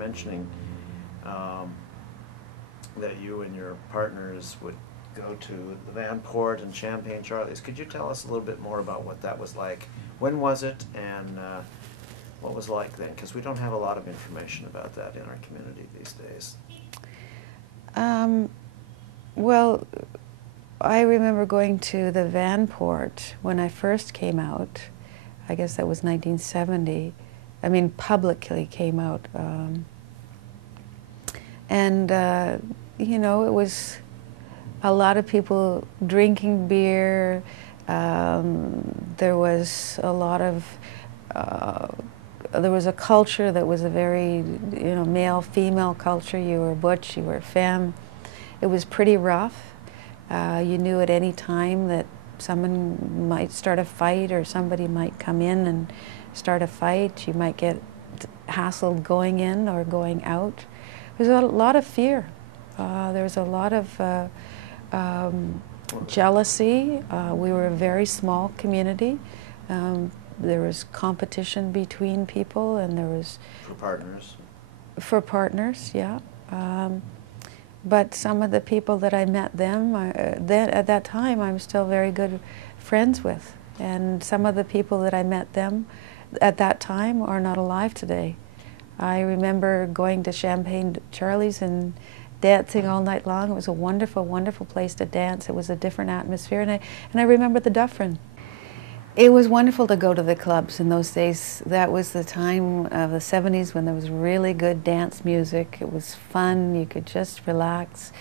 mentioning that you and your partners would go to the Van Port and Champaign Charlies. Could you tell us a little bit more about what that was like? When was it, and what was it like then? Because we don't have a lot of information about that in our community these days. Well, I remember going to the Van Port when I first came out. I guess that was 1970. I mean, publicly came out. You know, it was a lot of people drinking beer. There was a lot of, there was a culture that was a very, you know, male-female culture. You were butch, you were femme. It was pretty rough. You knew at any time that someone might start a fight, or somebody might come in and start a fight. You might get hassled going in or going out. There was a lot of fear. There was a lot of jealousy. We were a very small community. There was competition between people, and there was... For partners? For partners, yeah. But some of the people that I met at that time, I'm still very good friends with. And some of the people that I met them at that time are not alive today. I remember going to Champaign Charlies and dancing all night long. It was a wonderful, wonderful place to dance. It was a different atmosphere. And I remember the Dufferin. It was wonderful to go to the clubs in those days. That was the time of the 70s when there was really good dance music. It was fun. You could just relax.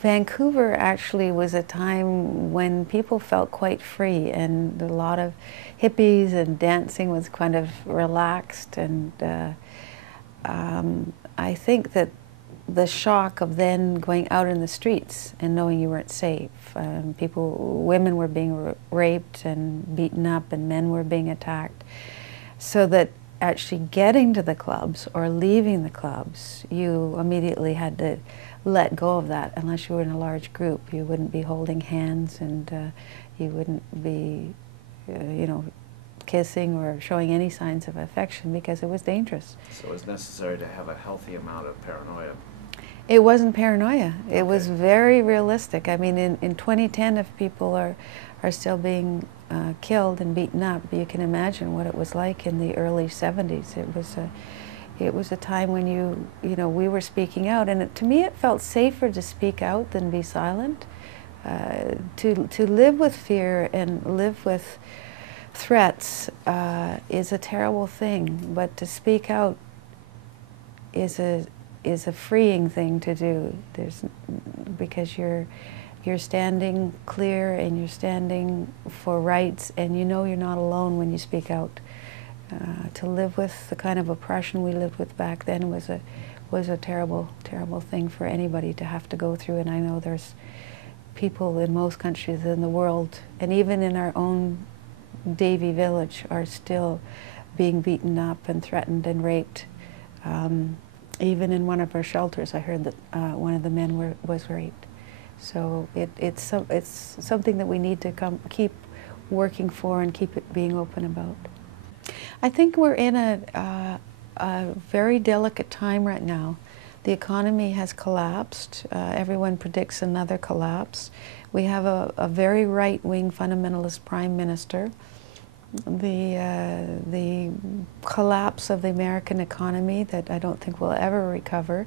Vancouver actually was a time when people felt quite free, and a lot of hippies, and dancing was kind of relaxed. And I think that the shock of then going out in the streets and knowing you weren't safe. Women were being raped and beaten up, and men were being attacked. So that actually getting to the clubs or leaving the clubs, you immediately had to let go of that. Unless you were in a large group, you wouldn't be holding hands, and you wouldn't be, you know, kissing or showing any signs of affection, because it was dangerous. So it was necessary to have a healthy amount of paranoia. It wasn't paranoia. It was very realistic. I mean, in 2010, if people are still being killed and beaten up, you can imagine what it was like in the early 70s. It was a time when you know, we were speaking out, and to me it felt safer to speak out than be silent. To live with fear and live with threats is a terrible thing, but to speak out is a freeing thing to do. Because you're standing clear, and you're standing for rights, and you know you're not alone when you speak out. To live with the kind of oppression we lived with back then was a terrible, terrible thing for anybody to have to go through. And I know there's people in most countries in the world, and even in our own Davie village, are still being beaten up and threatened and raped. Even in one of our shelters, I heard that one of the men was raped. So it's something that we need to keep working for and keep it being open about. I think we're in a very delicate time right now. The economy has collapsed. Everyone predicts another collapse. We have a very right-wing fundamentalist prime minister. The collapse of the American economy that I don't think will ever recover.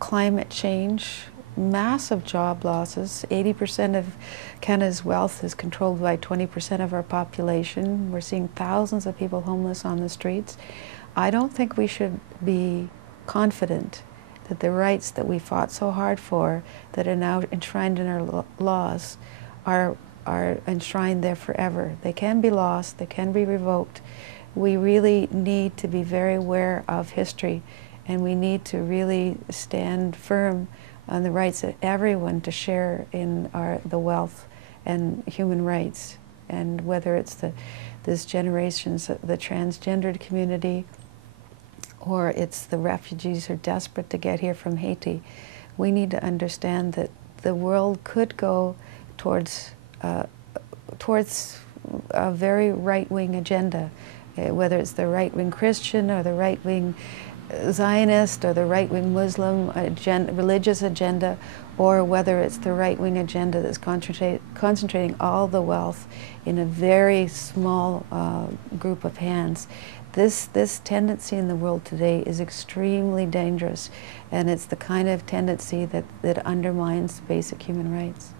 Climate change, massive job losses. 80% of Canada's wealth is controlled by 20% of our population. We're seeing thousands of people homeless on the streets. I don't think we should be confident that the rights that we fought so hard for, that are now enshrined in our laws, are enshrined there forever. They can be lost, they can be revoked. We really need to be very aware of history, and we need to really stand firm on the rights of everyone to share in the wealth and human rights. And whether it's this generation's, the transgendered community, or it's the refugees who are desperate to get here from Haiti, we need to understand that the world could go towards a very right-wing agenda, whether it's the right-wing Christian or the right-wing Zionist or the right-wing Muslim religious agenda, or whether it's the right-wing agenda that's concentrating all the wealth in a very small group of hands. This tendency in the world today is extremely dangerous, and it's the kind of tendency that undermines basic human rights.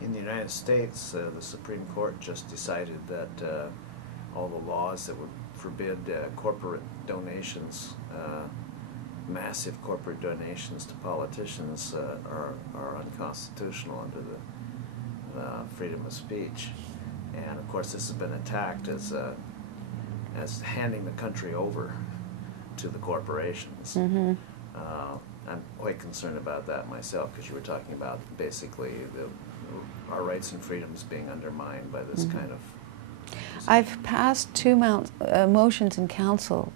In the United States, the Supreme Court just decided that all the laws that would forbid corporate donations, massive corporate donations to politicians are unconstitutional under the freedom of speech. And of course this has been attacked as handing the country over to the corporations. Mm-hmm. I'm quite concerned about that myself, because you were talking about basically our rights and freedoms being undermined by this kind of... I've passed two motions in council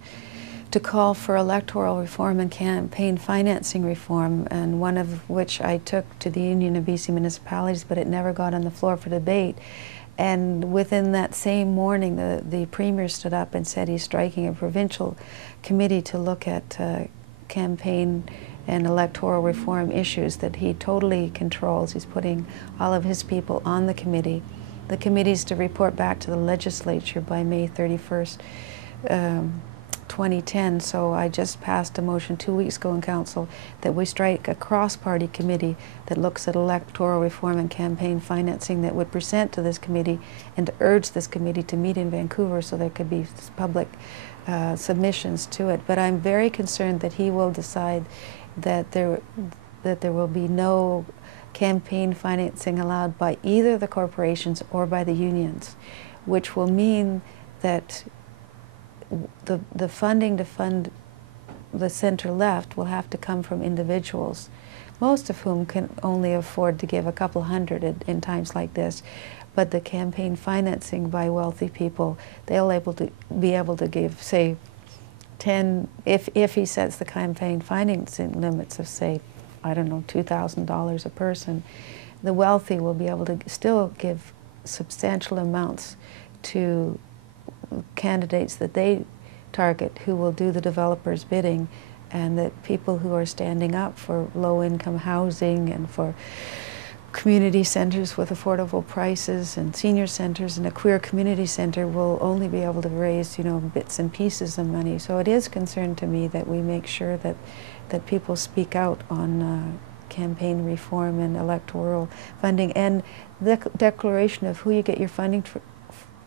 to call for electoral reform and campaign financing reform, and one of which I took to the Union of BC Municipalities, but it never got on the floor for debate. And within that same morning, the Premier stood up and said he's striking a provincial committee to look at campaign and electoral reform issues that he totally controls. He's putting all of his people on the committee. The committee's to report back to the legislature by May 31st, 2010. So I just passed a motion 2 weeks ago in council that we strike a cross-party committee that looks at electoral reform and campaign financing, that would present to this committee and to urge this committee to meet in Vancouver so there could be public submissions to it. But I'm very concerned that he will decide that there will be no campaign financing allowed by either the corporations or by the unions, which will mean that the funding to fund the center-left will have to come from individuals, most of whom can only afford to give a couple hundred in times like this. But the campaign financing by wealthy people, they'll be able to give, say, 10, if he sets the campaign financing limits of, say, I don't know, $2,000 a person, the wealthy will be able to still give substantial amounts to candidates that they target, who will do the developers' bidding, and that people who are standing up for low-income housing and for community centers with affordable prices and senior centers and a queer community center will only be able to raise, you know, bits and pieces of money. So it is concern to me that we make sure that people speak out on campaign reform and electoral funding, and the declaration of who you get your funding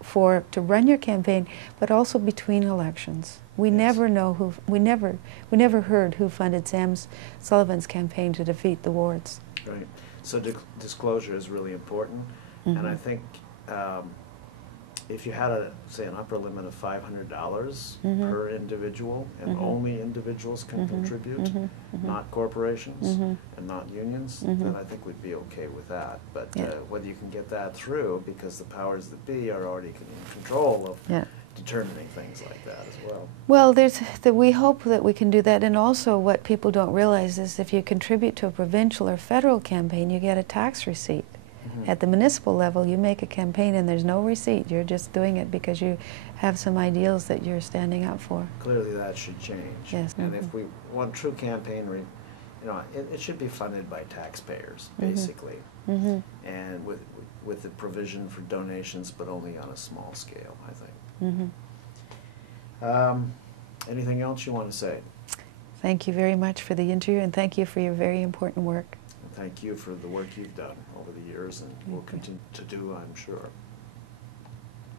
for to run your campaign, but also between elections. We never know who, we never heard who funded Sam Sullivan's campaign to defeat the Wards. Right. So disclosure is really important, and I think if you had say an upper limit of $500 per individual, and only individuals can contribute, not corporations and not unions, then I think we'd be okay with that. But whether you can get that through, because the powers that be are already in control of determining things like that as well. Well, we hope that we can do that, and also what people don't realize is if you contribute to a provincial or federal campaign, you get a tax receipt. At the municipal level, you make a campaign and there's no receipt. You're just doing it because you have some ideals that you're standing up for. Clearly that should change. Yes. And if we want true campaign, you know, it should be funded by taxpayers, basically. And with the provision for donations, but only on a small scale, I think. Anything else you want to say? Thank you very much for the interview, and thank you for your very important work. And thank you for the work you've done over the years, and will continue to do, I'm sure.